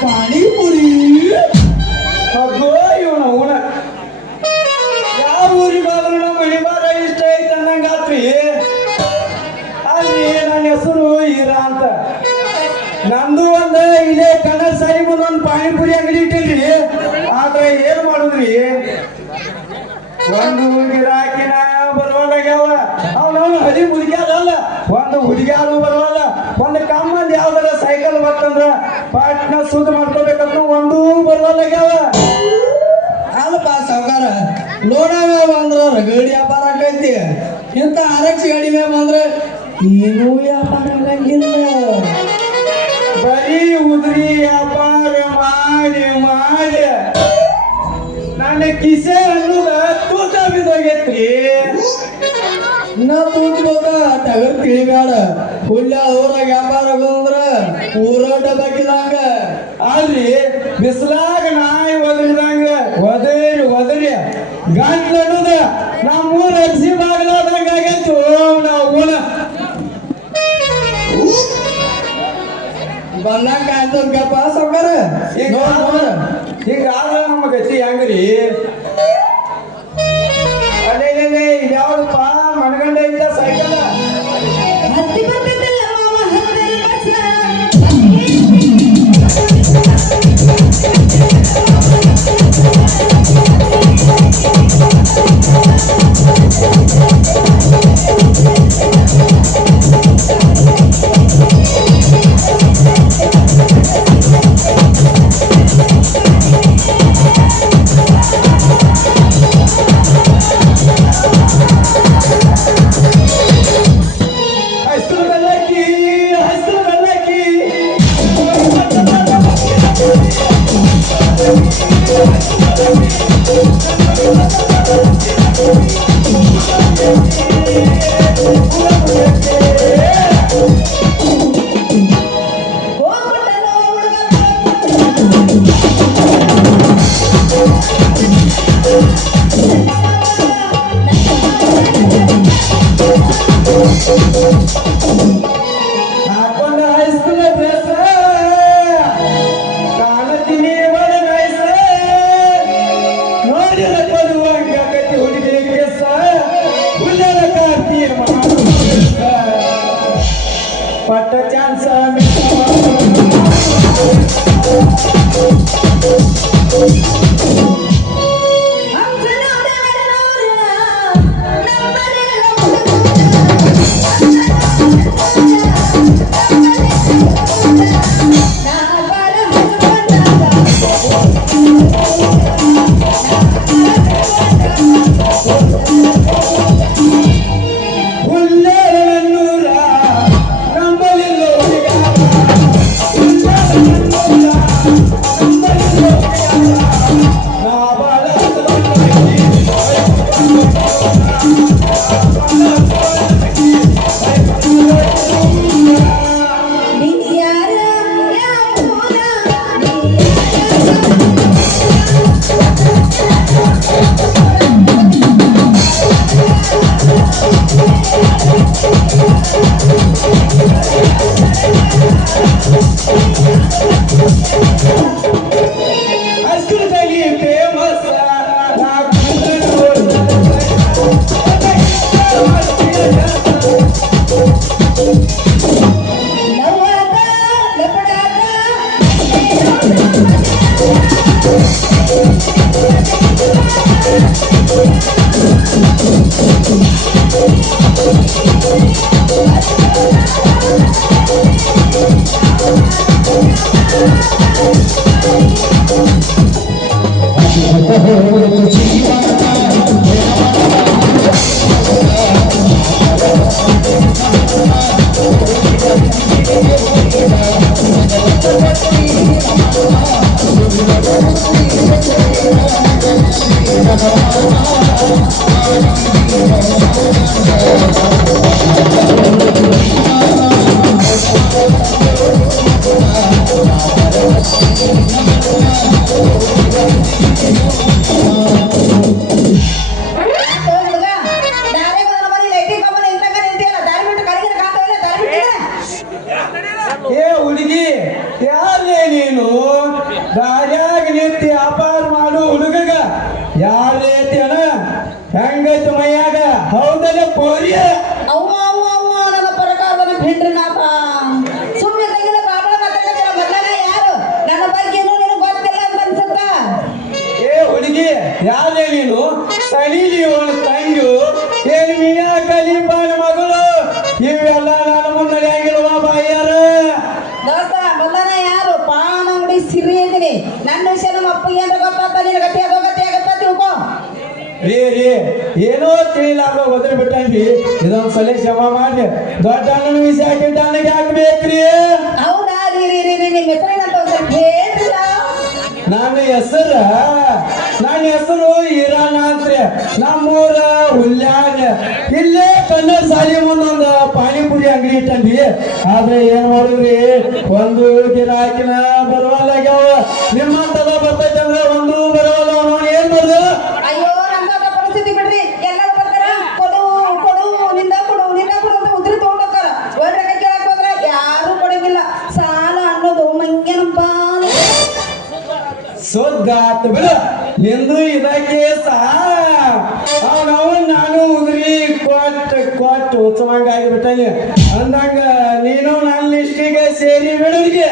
ಪಾನಿಪುರಿ ಅಗೋ ಇವನ ಅವನ ಯಾವ ಊರಿಗಾದ್ರೂ ನಮ್ಮ ಮಣಿಬಾರ ಇಷ್ಟ ಐತೆ ಅನ್ನಂಗಾತ್ರಿ. ಅಲ್ಲಿ ನನ್ನ ಹೆಸರು ಈರ ಅಂತ. ನಂದು ಒಂದು ಇಲ್ಲೇ ಕನ್ನಡ ಸಾರಿ ಮುಂದೆ ಒಂದು ಪಾನಿಪುರಿ ಅಂಗಡಿ ಇಟ್ಟಿಲ್ರಿ. ಆದ್ರೆ ಏನ್ ಮಾಡುದ್ರಿ, ಒಂದು ಗಿರಾಕಿನ ಬರುವಾಗ್ಯಾವ. ಅವನವನು ಹದಿ ಹುಡುಗ್ಯಾರಲ್ಲ, ಒಂದು ಹುಡುಗ್ಯಾರು ಬರುವಲ್ಲ. ಒಂದು ಕಮ್ಮಂದ್ ಯಾವ್ದಾರ ಸೈಕಲ್ ಬರ್ತಂದ್ರ ಪಾಟ್ನ ಸುದ್ದಿ ಮಾಡ್ಕೋಬೇಕಂತ ಒಂದೂ ಬರುವಲ್ಲಾಗ್ಯಾವ. ಅಲ್ಪ ಸಾವುಕಾರ ಲೋಡಾಗ ಬಂದ್ರ ರಗಡಿ ವ್ಯಾಪಾರ ಆಕೈತಿ. ಇಂಥ ಆರಕ್ಷ ಗಾಡಿ ಮ್ಯಾಗ ಬಂದ್ರೆ ಏನೂ ವ್ಯಾಪಾರ ಆಗಂಗಿಲ್ಲ. ಬರೀ ಉದ್ರಿ ವ್ಯಾಪಾರ ಮಾಡಿ ಮಾಡಿ ನನ್ನ ಕಿಸೆ ಅನ್ನೋದ ತೂತ ಬಿದ್ದೋಗೈತ್ರಿ. ನಾ ತೂತ್ಬೋದ ಟಗರ್ ತಿಳಿಬ್ಯಾಡ. ಹುಲ್ಲ ಊರಾಗ ವ್ಯಾಪಾರ ಆಗಂದ್ರ ಊರಾಟ ಬಾಕಿದಂಗ. ಆದ್ರಿ ಬಿಸಿಲಾಗ ನಾಯಿ ಒದರಿದಂಗ ಒದರಿ ಗಂಟ್ಲ ಅನ್ನೋದ ನಮ್ಮೂರ ಅರ್ಸಿ ಬಾಗ್ಲಾದಂಗ ಆಗೈತು. ನಾವು ಬಂದಾಗ ಕಾಯ್ತಪ್ಪ ಸಾವುಕಾರ. ಹಿಂಗಾದ್ರ ನಮ್ಮ ಗತಿ ಹೆಂಗ್ರಿ? ಅಲ್ಲೇ ಇದ್ಯಾವ್ದಪ್ಪ ಮನಗಂಡ ಇಲ್ಲ ಸೈಕಲ್. ಹಾಕೊಂಡ ಹೈಸ್ಕೂಲ್ ಡ್ರೆಸ್ ಕಾಣತೀನಿ ಬಡ ನೈಸ್. ನೋಡಿರ ಕೊಡುವಂಗ ಕಟ್ಟಿ ಹುಡುಗಿ ಕೆಸ ಹುಲ್ಲರ ಕಾರ್ತಿಯ ಪಟ್ಟ ಚಾನ್ಸ ಪೋರಿ ಅವ್ವ ಅವ್ವ ಅವ್ವ ನನ್ನ ಪ್ರಕಾರನ ಹೆಂಡ್ರಿ ನಾಪ ಸುಮ್ಮನೆ ತೆಗೆದ ಬಾಬಳ ಮಾತಾಡ್ತಾರ ಮೊದಲ ಯಾರು ನನ್ನ ಬಗ್ಗೆ ಏನೋ ನಿನಗೆ ಗೊತ್ತಿಲ್ಲ ಅಂತ ಅನ್ಸುತ್ತ ಏ ಹುಡುಗಿ ಯಾರೇ ನೀನು ಸಲೀಲಿ ಅವನ ತಂಗು ಏನ್ ಮಿಯಾ ಕಲೀಫಾನ ಮಗಳು ಇವೆಲ್ಲ ನನ್ನ ಮುಂದೆ ಹೆಂಗಿರುವ ಬಾಯ್ಯಾರ ದೋಸ್ತ ಮೊದಲ ಯಾರು ಪಾನ ಅಂಗಡಿ ಸಿರಿ ಇದೀನಿ ನನ್ನ ವಿಷಯ ನಮ್ಮ ಅಪ್ಪಗೆ ಏನಾರ ಗೊತ್ತಾಗ್ತ ನಿನ್ನ ಗತಿ ಆಗತ್ತ ತಿಳ್ಕೊ ರೀ ಏನೋ ತಿಳಿಲಾಗ ಒದರಿ ಬಿಟ್ಟಂಗಿ ಇದೊಂದು ಸಲ ಕ್ಷಮ ಮಾಡಿ ದೊಡ್ಡ ಅಣ್ಣನ ವಿಷಯ ಹಾಕಿಟ್ಟ ಅಣ್ಣಗೆ ಹಾಕ್ಬೇಕ್ರಿ ಹೌದಾ ರೀ ನಿಮ್ಮ ಹೆಸರೇನಂತ ಒಂದು ಸ್ವಲ್ಪ ಹೇಳ್ರಿಲ್ಲ ನನ್ನ ಹೆಸರು ಈರಣ್ಣ ಅಂತ್ರಿ ನಮ್ಮೂರ ಹುಲ್ಯಾಗ ಇಲ್ಲೇ ಕನ್ನಡ ಶಾಲೆ ಮುಂದೊಂದು ಪಾನಿಪುರಿ ಅಂಗಡಿ ಇಟ್ಟಂದಿ ಆದ್ರೆ ಏನ್ ಮಾಡಿದ್ರಿ ಒಂದು ಗಿರಾಕಿನ ಬರವಲ್ಲಾಗ್ಯಾವ ನಿಮ್ಮಂತದ ಬರ್ತೈತೆ ಅಂದ್ರೆ ಒಂದು ಬರವಲ್ಲ ನೋಡಿ ಏನ್ ಮಾಡುದು ಅಯ್ಯೋ ನಂದ ಪರಿಸ್ಥಿತಿ ಬಿಡ್ರಿ ಎಲ್ಲರೂ ಬರ್ತಾರ ಕೊಡು ನಿಂದ ಕೊಡು ಅಂತ ಉದ್ರಿ ತಗೊಂಡೋಗ್ತಾರ ಒಳ್ಳೆ ಕೇಳಕ್ ಹೋದ್ರ ಯಾರು ಕೊಡಂಗಿಲ್ಲ ಸಾಲ ಅನ್ನೋದು ಮಂಗ್ಯನಪ್ಪ ಸೋದ್ದಾತ್ ಬಿಡ ನಿಂದು ಇದಕ್ಕೆ ಅವನವನ್ ನಾನು ಉದ್ರಿ ಕೊಟ್ಟು ಉತ್ಸವಂಗಾಗಿಬಿಟ್ಟಾನೆ ಅಂದಂಗ ನೀನು ನನ್ನ ಲಿಸ್ಟಿಗೆ ಸೇರಿ ಬಿಡುವಿಗೆ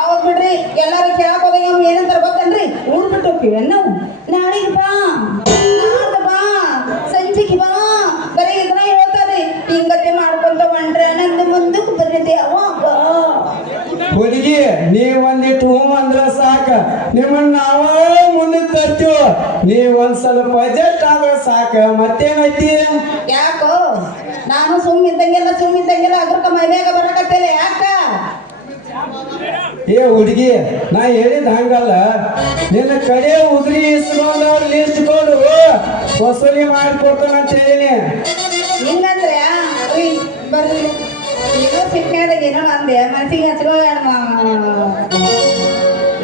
ಹೌದ್ ಬಿಡ್ರಿ ಎಲ್ಲಾರು ಕೇಳಕ್ ಹೋದಾಗ ಅವ್ನು ಏನಂತಾರ ಗೊತ್ತನ್ರಿ ಊರ್ ಬಿಟ್ಟು ಹೋಗ್ತೀವಿ ನಾವು ನಾಳೆಗೆ ಬಾ ನಾಡ್ದು ಬಾ ಸಂಜೆಗೆ ಬಾ ಬರೀ ಇದನ್ನ ಹೇಳ್ತಾರ್ರಿ ಹಿಂಗತೆ ಮಾಡ್ಕೊಂತ ಹೊಂಟ್ರೆ ನಂದು ಮುಂದಕ್ಕೆ ಬರ್ತೈತಿ ಅವಾಗ ಹುಡುಗಿ ನೀವ್ ಒಂದಿಟ್ಟು ಹೂ ಅಂದ್ರ ಸಾಕ ನಿಮ್ಮನ್ನ ನಾವ ಮುಂದಕ್ಕೆ ತರ್ತೀವ ನೀವ್ ಒಂದ್ ಸ್ವಲ್ಪ ಬಜೆಟ್ ಆದ್ರೆ ಸಾಕ ಮತ್ತೇನೈತಿ ಯಾಕೋ ನಾನು ಸುಮ್ಮಿದ್ದಂಗೆಲ್ಲ ಅದ್ರಕ ಮೈಮ್ಯಾಗ ಬರಕತ್ತೇನೆ ಯಾಕ ಏ ಹುಡುಗಿ ನಾ ಹೇಳಿದ ಹಂಗಲ್ಲ ನಿನ್ನ ಕಡೆ ಉದ್ರಿ ಇಸ್ಕೊಂಡ್ ಅವ್ರ ಲಿಸ್ಟ್ ಕೊಡು ವಸೂಲಿ ಮಾಡಿಕೊಡ್ತಾನ ಅಂತ ಹೇಳಿನಿ ಹಿಂಗಂದ್ರೆ ಬರ್ರಿ ಏನೋ ಸಿಟ್ನಾದಾಗ ಏನೋ ಅಂದೆ ಮನಸ್ಸಿಗೆ ಹಚ್ಕೋಬೇಡ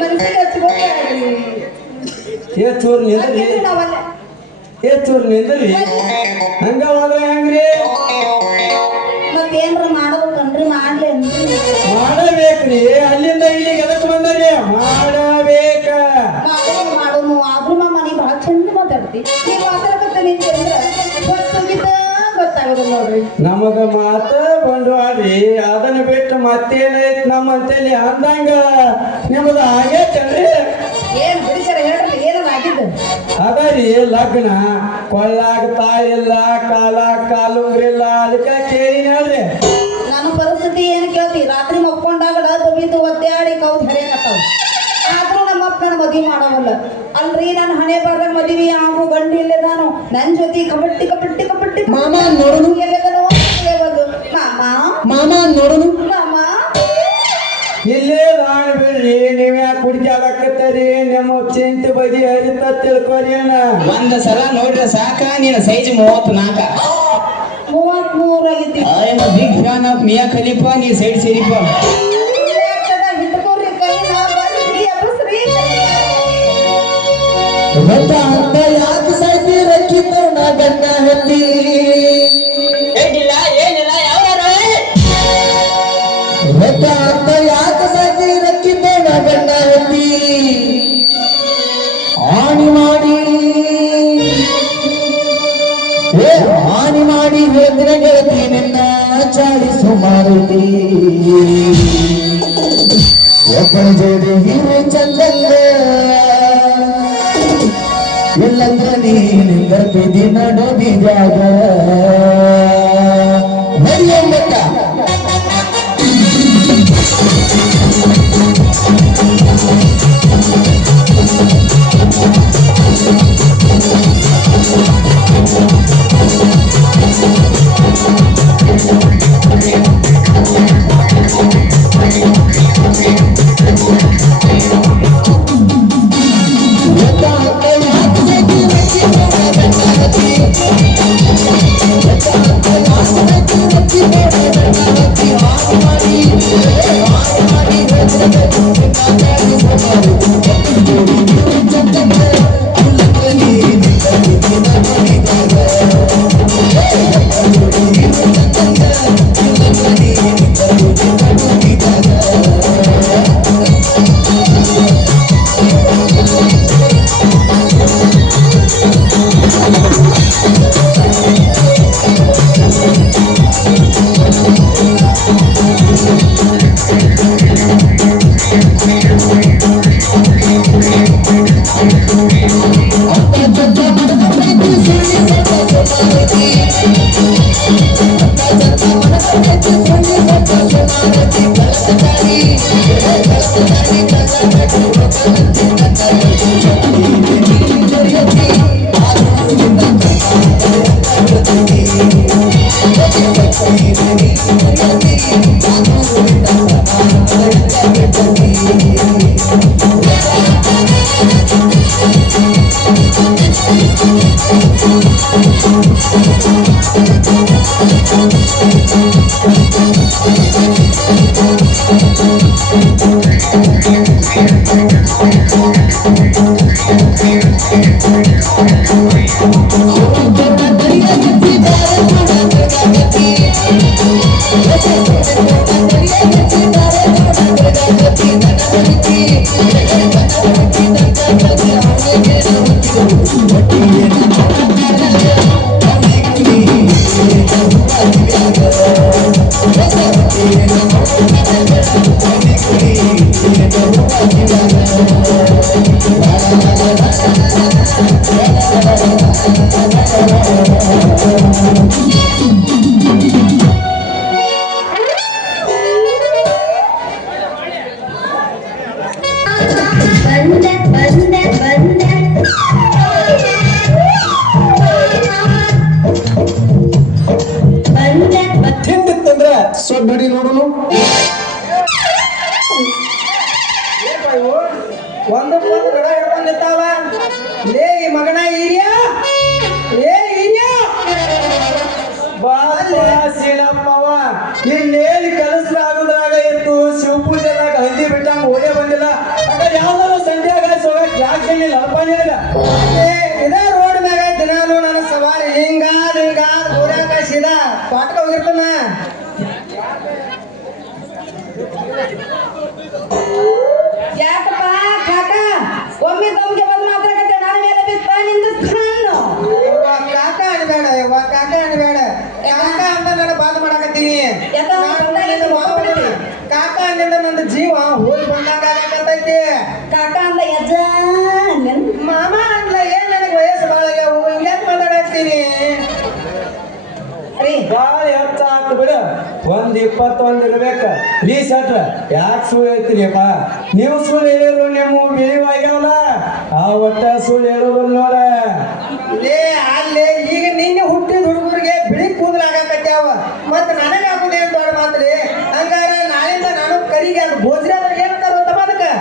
ಮನಸ್ಸಿಗೆ ಹಚ್ಕೋಬೇಡ್ರಿ ಏ ಚೂರ್ ನಿಂದ್ರಿ ನಾವಲ್ಲ ಹಂಗ ಹೋದ್ರೆ ಹೆಂಗ್ರಿ ಮತ್ತೇನ್ರ ಮಾಡ್ಬೇಕನ್ರಿ ಮಾಡ್ಲಿ ಅನ್ರಿ ಮಾಡಬೇಕ್ರಿ ಅಲ್ಲಿಂದ ಇಲ್ಲಿಗೆ ಎದಕ್ ಬಂದರಿ ಮಾಡಬೇಕ ಮಾಡೋನು ಆದ್ರೂ ಮನೆ ಬಹಳ ಚಂದ ಮಾತಾಡ್ತಿ ನೀವು ಮಾತಾಡ್ಕೊತ ನಿಂತಂದ್ರ ಗೊತ್ತಾಗೋದು ನೋಡ್ರಿ ನಮಗ ಮಾತ ಬಂಡವಾಳ್ರಿ ಅದನ್ನ ಬಿಟ್ಟು ಮತ್ತೇನೈತ್ ನಮ್ಮಂತೇಳಿ ಅಂದಂಗ ನಿಮ್ಮದ ಆಗೇತನ್ರಿ ಏನ್ ಬಿಡಿಸರ ಹೇಳ್ರಿ ಏನೋ ಆಗಿದ್ದು ಅದರಿ ಲಗ್ನ ಕೊಳ್ಳಾಗ ತಾಯಿಲ್ಲ ಕಾಲುಂಗ್ರಿಲ್ಲ ಅದಕ್ಕೆ ಕೇಳಿ ನೋಡ್ರಿ ನನ್ನ ಪರಿಸ್ಥಿತಿ ಏನು ಕೇಳ್ತಿ ರಾತ್ರಿ ಮಕ್ಕೊಂಡಾಗಡ ಬಬಿದ್ದು ಒದ್ದಾಡಿ ಕೌದ್ ಹರಿಯಕತ್ತಾವ ಆದ್ರೂ ನಮ್ಮಪ್ಪ ನನ್ನ ಮದುವೆ ಮಾಡೋವಲ್ಲ ಅಲ್ರಿ ನಾನು ಹಣೆ ಬಾರ್ದಾಗ ಮದುವೆ ಆಗು ಗಂಡು ಇಲ್ಲೇ ನಾನು ನನ್ನ ಜೊತೆ ಕಬಡ್ಡಿ ಮಾಮ ನೋಡುನು ಎಲ್ಲದನೋ ಒಂದು ಮಾಮ ನೋಡುನು ಮಾಮ ಇಲ್ಲೇ ನಾನ್ ಬಿಡ್ರಿ ನೀವ್ ಯಾಕೆ ಕುಡಿಕಾಡಕತ್ತರಿ ನಿಮ್ಮ ಚಿಂತೆ ಬಗೆ ಹರಿತ ತಿಳ್ಕೊರಿ ಒಂದ್ ಸಲ ನೋಡ್ರಿ ಸಾಕ ನೀನ ಸೈಜ್ 34 33 ಆಗೈತಿ I am big fan of Mia Khalifa ನೀ ಸೈಡ್ ಸೇರಿಪ್ಪ ಹಿಡ್ಕೋರಿ ಕೈ ನಾ ಬರ್ರಿ ಅಬ್ಬಸ್ರಿ ಅಂತ ಯಾಕೆ ಸಾಯ್ತಿ ರಕ್ಕಿದ್ದ ನಾ ಗಂಡ ಹತ್ತಿ ಏನಿಲ್ಲ ಯಾವ್ದಾರ ಅಂತ ಯಾಕೆ ಸಾಯ್ತಿ ರಕ್ಕಿದ್ದ ನಾ ಗಂಡ ಹತ್ತಿ ಆಣಿ ಮಾಡಿ ಹೇಳ್ತಿನ ಗೆಳತಿ ನಿನ್ನ ಚಾಳಿಸು ಮಾರುತಿ ಒಬ್ಬನ ಜೋಡಿ ಹೀರೋ ಚಂದಂಗ ಇಲ್ಲಂದ್ರ ನೀನಿಂದ ಬಿದಿ ನಡೋ ಬೀಜಾಗ ಹರಿಯಂಬಕ್ಕ ತಿಂದಿತ್ತಂದ್ರೆ ಸೊಡ್ಡಿ ನೋಡಲು ಒಂದೊಂದು ಗಿಡ ಹಿಡ್ಕೊಂಡಿರ್ತಾವ ಲೇ ಈ ಮಗನ ಹಿರಿಯ ಲೇ ಹಿರಿಯ ಬಾಲಪ್ಪ ಇನ್ನೇನು ಕೆಲಸ ಆಗುದಾಗ ಇತ್ತು ಶಿವಪೂಜೆದಾಗ ಹಂದಿ ಬಿಟ್ಟಂಗ ಓಡೇ ಬಂದಿಲ್ಲ ಯಾವ್ದಾದ್ರು ಸಂಧ್ಯಾಗ ಹೋಗಕ್ ಜಾಗ ಇಲ್ಲ ಅಲ್ಪನಿಲ್ಲ ಇದೇ ರೋಡ್ ಮ್ಯಾಗ ದಿನಾಲು ನನ್ನ ಸವಾರಿ ಹಿಂಗಾದ ಊರಾಗ ಸೀದಾ ಪಾಟ್ಕ ಹೋಗಿರ್ತಾನ ಯಾಕಪ್ಪ ಕಾಕ ಒಮ್ಮೆ ತಮ್ಗೆ ಬಂದು ಮಾತಾಡಕ್ಕೆ ನನ್ನ ಮೇಲೆ ಬಿತ್ತ ನಿಂದು ಕಣ್ಣು ಕಾಕ ಅನ್ಬೇಡ ಯವ್ವ ಕಾಕ ಅನ್ಬೇಡ ಕಾಕ ಅಂತ ನಾನು ಬಾದ್ ಮಾಡಕತ್ತೀನಿ ಕಾಕ ಅಂದಿಂದ ನಂದು ಜೀವ ಹೋಗಿ ಬಂದಾಗ ಆಗತ್ತೈತಿ ಕಾಕ ಅಂದ ಯಜ್ಜ ಮಾಮ ಅಂದ್ಲ ಏನ್ ನನಗೆ ವಯಸ್ಸು ಬಾಳ ಹಿಂಗ್ಯಾಕ್ ಮಾತಾಡತ್ತೀನಿ ಬಾಳ ಹೆಚ್ಚಾತು ಬಿಡ 121 ಇರ್ಬೇಕ ರೀಸೆಟ್ ಯಾಕೆ ಸುಳ್ಳು ಹೇಳ್ತೀರಿಪ್ಪ ನೀವು ಸುಳ್ಳು ಹೇಳಿದ್ರು ನಿಮ್ಮ ಬಿಳಿವು ಆಗ್ಯಾವಲ್ಲ ಆ ಒಟ್ಟ ಸುಳ್ಳು ಹೇಳೋದು ನೋಡ ಲೇ ಅಲ್ಲೇ ಈಗ ನಿನ್ನೆ ಹುಟ್ಟಿದ ಹುಡುಗರಿಗೆ ಬಿಳಿ ಕೂದಲು ಆಗಾಕತ್ಯಾವ ಮತ್ತೆ ನನಗೆ ಹಾಕೋದು ಏನ್ ದೊಡ್ಡ ಮಾತ್ರಿ ಹಂಗಾರೆ ನಾಳಿಂದ ನಾನು ಕರಿಗೆ ಅದು ಭೋಜ್ರೆ ಏನಂತಾರ ಅದಕ್ಕೆ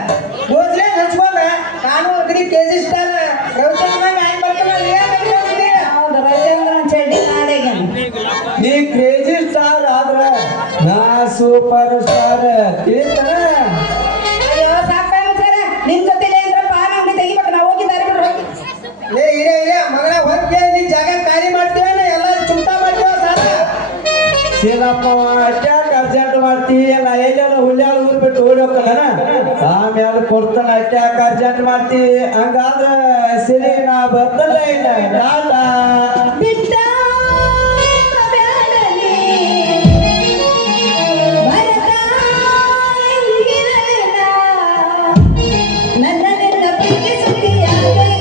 ಭೋಜ್ರೆ ಹಚ್ಕೊಂಡ ನಾನು ಅಗ್ರಿ ಕೆಜಿ ಸ್ಟಾರ್ ರವಿಚಂದ್ರನ್ ಆಯ್ತು ಬರ್ತಾನೆ ಹೌದು ರವಿಚಂದ್ರನ್ ಚಡ್ಡಿ ನಾಳೆಗೆ ನೀ ಕ್ರೇಜಿ ಸ್ಟಾರ್ ಆದ್ರ ನಾ ಸೂಪರ್ ಸ್ಟಾರ್ ತಿಳಿತಾನ ಅಯ್ಯೋ ಸಾಕಾಗ ಸರ ನಿಮ್ ಜೊತೆ ಅಂದ್ರಪ್ಪ ನಮ್ಗೆ ತೆಗಿಬೇಕು ನಾವು ಹೋಗಿದ್ದಾರೆ ಬಿಡ್ರಿ ಹೋಗಿ ಲೇ ಇರೇ ಮಗನ ಹೊಕ್ಕೆ ನೀ ಜಾಗ ಖಾಲಿ ಮಾಡ್ತೀವೇನ ಎಲ್ಲ ಚುಮ್ತಾ ಮಾಡ್ತೀವ ಸಾಲ ಸೀನಪ್ಪ ಅಟ್ಯಾಕ್ ಅರ್ಜೆಂಟ್ ಮಾಡ್ತಿ ನಾ ಎಲ್ಲಾರು ಹುಲ್ಯಾಳ ಊರ್ ಬಿಟ್ಟು ಓಡಿ ಹೋಗ್ತಾನ ಆಮೇಲೆ ಕೊಡ್ತಾನ ಅಟ್ಯಾಕ್ ಅರ್ಜೆಂಟ್ ಮಾಡ್ತಿ ಹಂಗಾದ್ರ ಸರಿ ನಾ ಬರ್ತಲ್ಲ ಇಲ್ಲ ಟಾಟಾ ಬಿಟ್ಟ ಬ್ಯಾಡಲಿ ಭರತ ಹಿಂಗಿರಲಿಲ್ಲ ನನ್ನ ನಿನ್ನ ಪ್ರೀತಿ ಸುದ್ದಿಯಾಗಲಿ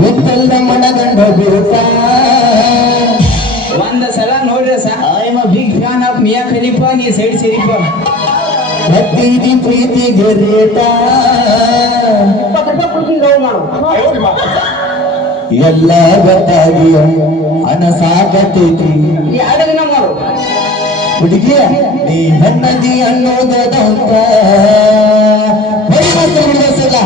ಮುತ್ತಲ್ಲ ಮನಗಂಡ ಬೀರುತ್ತ ಒಂದ ಸಲ ನೋಡ್ರಿ I am a big fan of Mia Khalifa ನೀ ಸೈಡ್ ಸೇರಿಪ್ಪ ಭಕ್ತಿ ಪ್ರೀತಿ ಗೆರೇಟ ಎಲ್ಲ ಗೊತ್ತಾಗಿ ಅನಸಾಕತೈತಿ ಹುಡುಗಿಯ ನೀ ಹೆಣ್ಣದಿ ಅನ್ನೋದಂತ ಬಿಡಿಸಿಲ್ಲ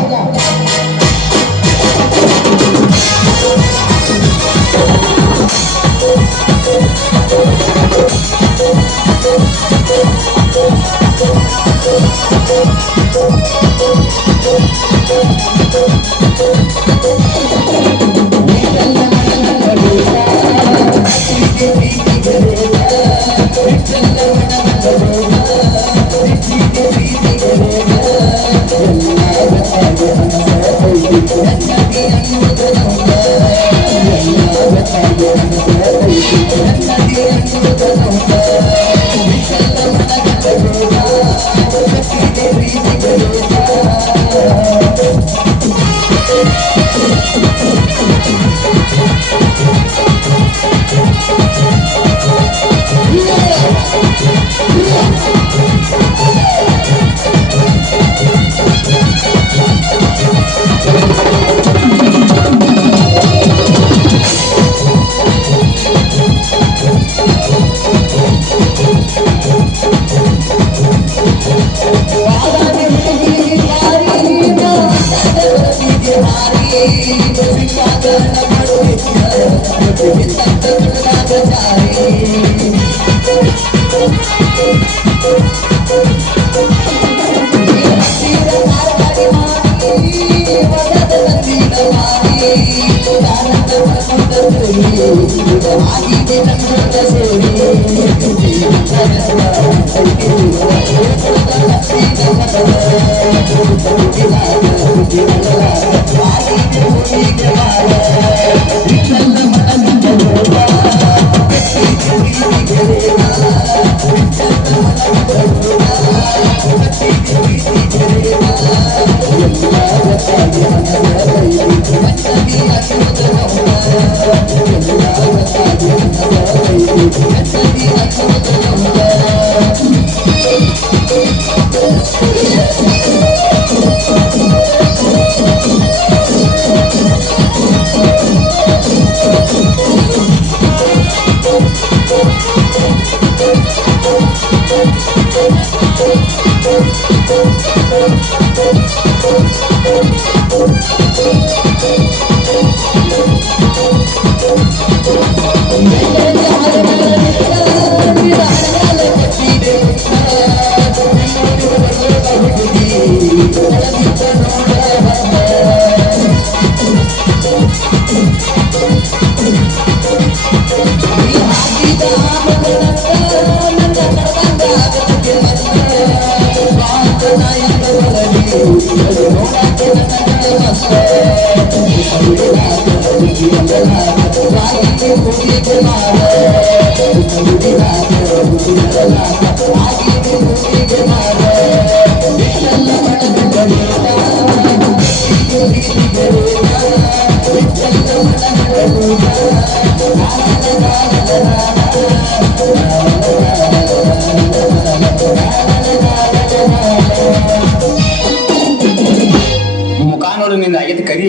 ಮುಖ ನೋಡು ನಿಂದ ಆಗೈತೆ ಕರಿ